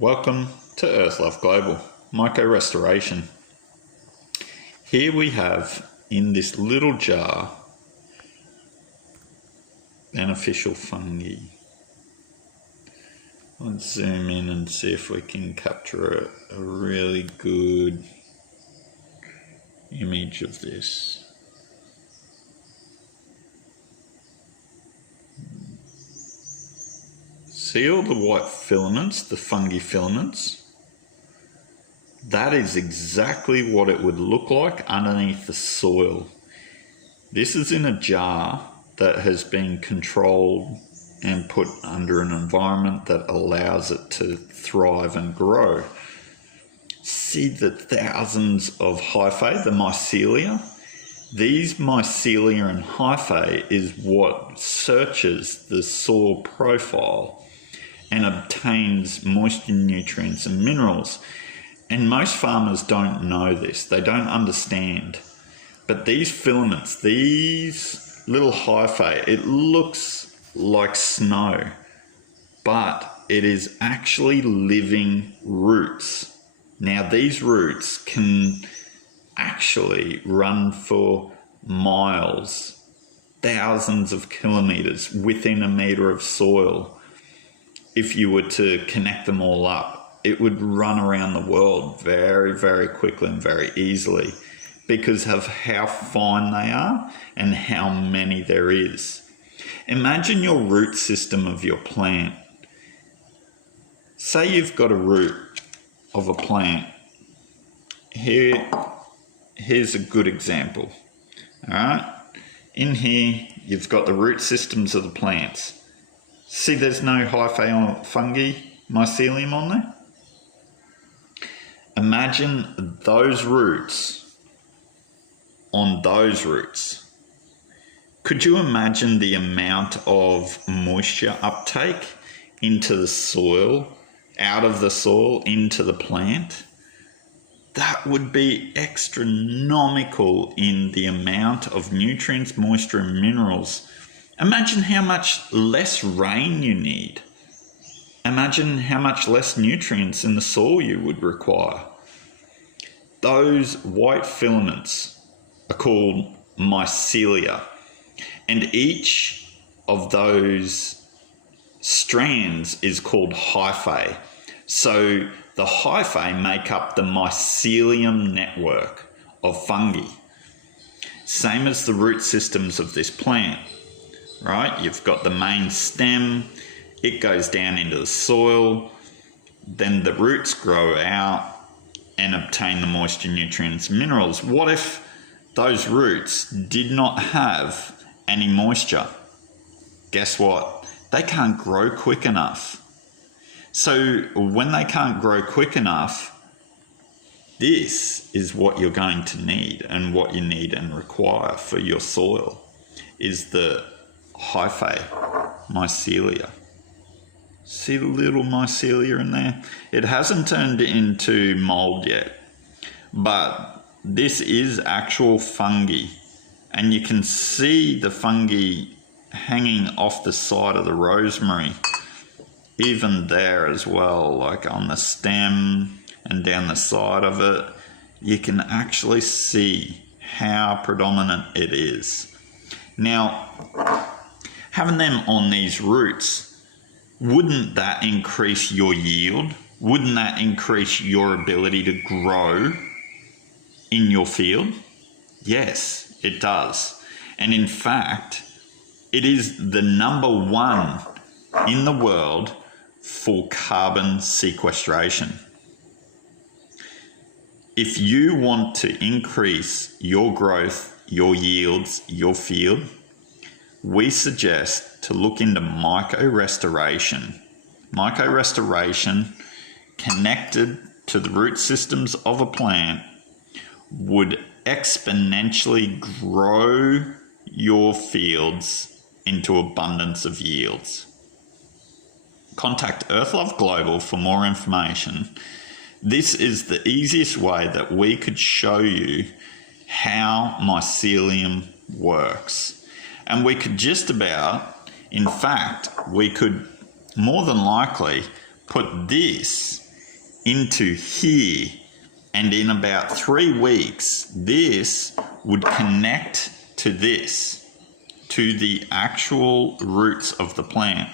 Welcome to Earthlove Global Myco Restoration. Here we have in this little jar beneficial fungi. Let's zoom in and see if we can capture a really good image of this. See all the white filaments, the fungi filaments? That is exactly what it would look like underneath the soil. This is in a jar that has been controlled and put under an environment that allows it to thrive and grow. See the thousands of hyphae, the mycelia? These mycelia and hyphae is what searches the soil profile and obtains moisture, nutrients and minerals. And most farmers don't know this, they don't understand. But these filaments, these little hyphae, it looks like snow, but it is actually living roots. Now these roots can actually run for miles, thousands of kilometers within a meter of soil. If you were to connect them all up, it would run around the world very, very quickly and very easily because of how fine they are and how many there is. Imagine your root system of your plant. Say you've got a root of a plant. Here's a good example. All right, in here you've got the root systems of the plants. See, there's no hyphae or fungi mycelium on there. Imagine those roots on those roots. Could you imagine the amount of moisture uptake into the soil, out of the soil into the plant? That would be astronomical in the amount of nutrients, moisture and minerals. Imagine how much less rain you need. Imagine how much less nutrients in the soil you would require. Those white filaments are called mycelia, and each of those strands is called hyphae. So the hyphae make up the mycelium network of fungi. Same as the root systems of this plant, right? You've got the main stem, it goes down into the soil, then the roots grow out and obtain the moisture, nutrients, and minerals. What if those roots did not have any moisture? Guess what? They can't grow quick enough. So when they can't grow quick enough, this is what you're going to need, and what you need and require for your soil is the hyphae, mycelia. See the little mycelia in there? It hasn't turned into mold yet, but this is actual fungi, and you can see the fungi hanging off the side of the rosemary, even there as well, like on the stem and down the side of it. You can actually see how predominant it is. Now, having them on these roots, wouldn't that increase your yield? Wouldn't that increase your ability to grow in your field? Yes, it does. And in fact, it is the #1 in the world for carbon sequestration. If you want to increase your growth, your yields, your field, we suggest to look into myco restoration. Myco restoration connected to the root systems of a plant would exponentially grow your fields into abundance of yields. Contact Earthlove Global for more information. This is the easiest way that we could show you how mycelium works. And we could just about, in fact, we could more than likely put this into here, and in about 3 weeks, this would connect to this, to the actual roots of the plant.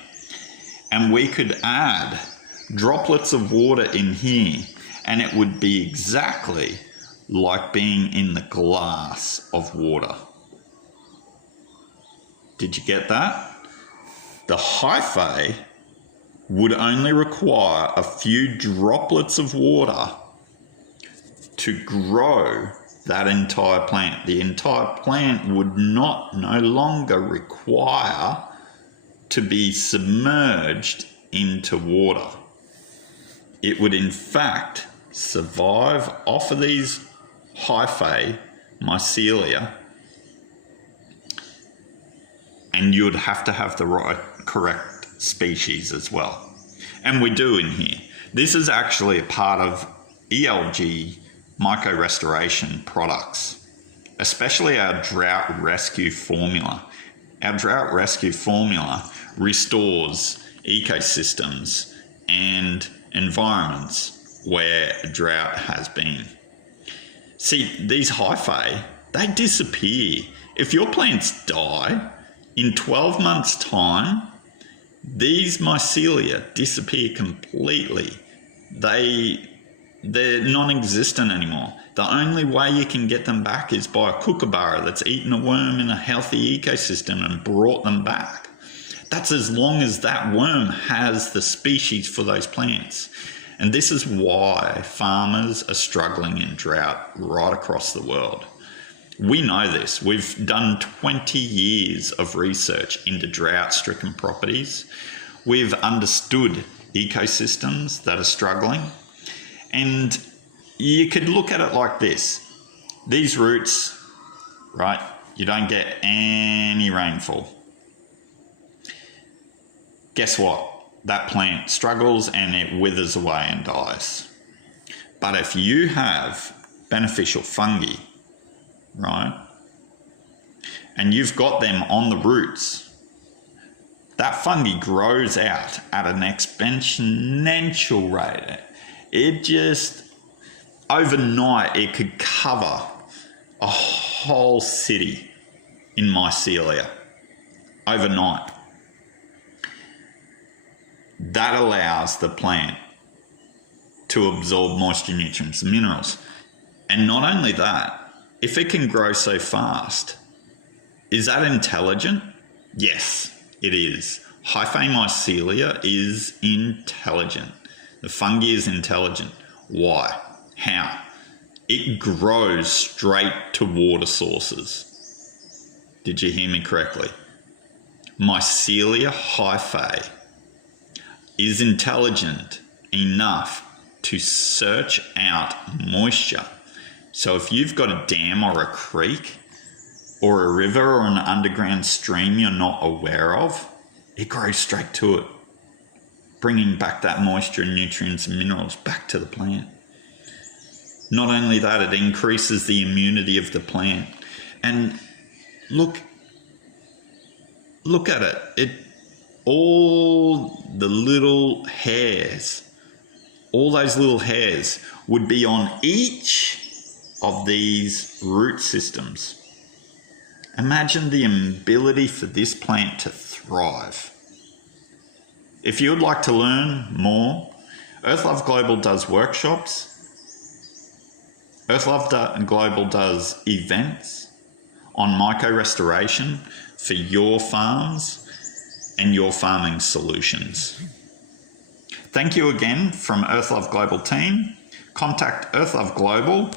And we could add droplets of water in here, and it would be exactly like being in the glass of water. Did you get that? The hyphae would only require a few droplets of water to grow that entire plant. The entire plant would no longer require to be submerged into water. It would in fact survive off of these hyphae, mycelia, and you'd have to have the right, correct species as well. And we do in here. This is actually a part of ELG myco restoration products, especially our drought rescue formula. Our drought rescue formula restores ecosystems and environments where drought has been. See, these hyphae, they disappear. If your plants die, in 12 months' time, these mycelia disappear completely. They're non-existent anymore. The only way you can get them back is by a kookaburra that's eaten a worm in a healthy ecosystem and brought them back. That's as long as that worm has the species for those plants. And this is why farmers are struggling in drought right across the world. We know this. We've done 20 years of research into drought-stricken properties. We've understood ecosystems that are struggling. And you could look at it like this. These roots, right, you don't get any rainfall. Guess what? That plant struggles and it withers away and dies. But if you have beneficial fungi, right, and you've got them on the roots, that fungi grows out at an exponential rate. It just, overnight, it could cover a whole city in mycelia overnight. That allows the plant to absorb moisture, nutrients, and minerals. And not only that, if it can grow so fast, is that intelligent? Yes, it is. Hyphae mycelia is intelligent. The fungi is intelligent. Why? How? It grows straight to water sources. Did you hear me correctly? Mycelia hyphae is intelligent enough to search out moisture. So if you've got a dam or a creek or a river or an underground stream you're not aware of, it grows straight to it, bringing back that moisture, nutrients and minerals back to the plant. Not only that, it increases the immunity of the plant. And look at it. All the little hairs, all those little hairs would be on each of these root systems. Imagine the ability for this plant to thrive. If you would like to learn more, Earthlove Global does workshops. Earthlove Global does events on myco restoration for your farms and your farming solutions. Thank you again from Earthlove Global team. Contact Earthlove Global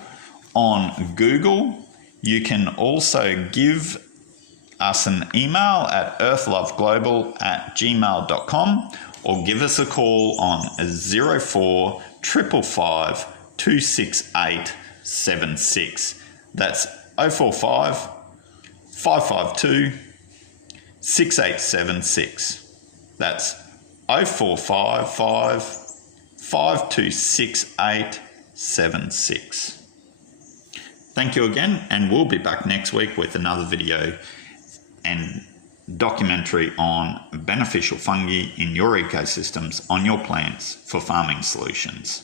on Google. You can also give us an email at earthloveglobal@gmail.com or give us a call on 04 555 268 76. That's 045 552 6876. That's 0455 5268 76. Thank you again, and we'll be back next week with another video and documentary on beneficial fungi in your ecosystems on your plants for farming solutions.